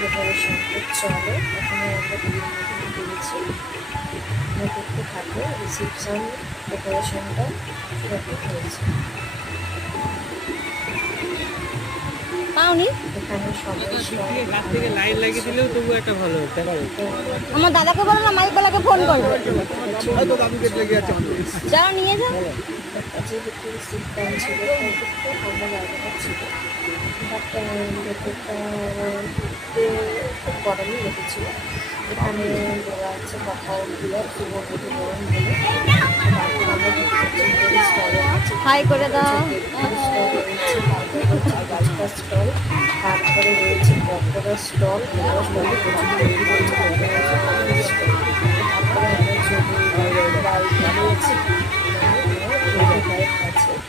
ডেকোরেশনটা চলে। এখানে আমরা বিয়ের মধ্যে পেয়েছি দেখতে থাকে রিসেপশন ডেকোরেশনটা কীরকম হয়েছে। পাওনি এখানে সবাই কাছ থেকে লাইট লাগিয়ে দিলেও তবু একটা ভালো হতো। আমার দাদাকে বলো না, মাইকওয়ালাকে ফোন করবে, যারা নিয়ে যাও। যেহেতু সিস্টেম ছিল একটু ঠান্ডা জায়গাটা ছিল, বাট ভেতরটা খুব গরমই লেগেছিল। এখানে দেওয়া আছে কপাল দিয়ে শুভবধূ বরণ বলে। তারপর আমরা স্টলে আছে, হাই করে দাও। স্টল রয়েছে, তারপরে হচ্ছে গাছটা স্টল, তারপরে রয়েছে পকোড়া স্টল, পকোড়া স্টলে প্রচুর তৈরি হয়েছে, তারপরে আমরা ছবি গাইড আছে।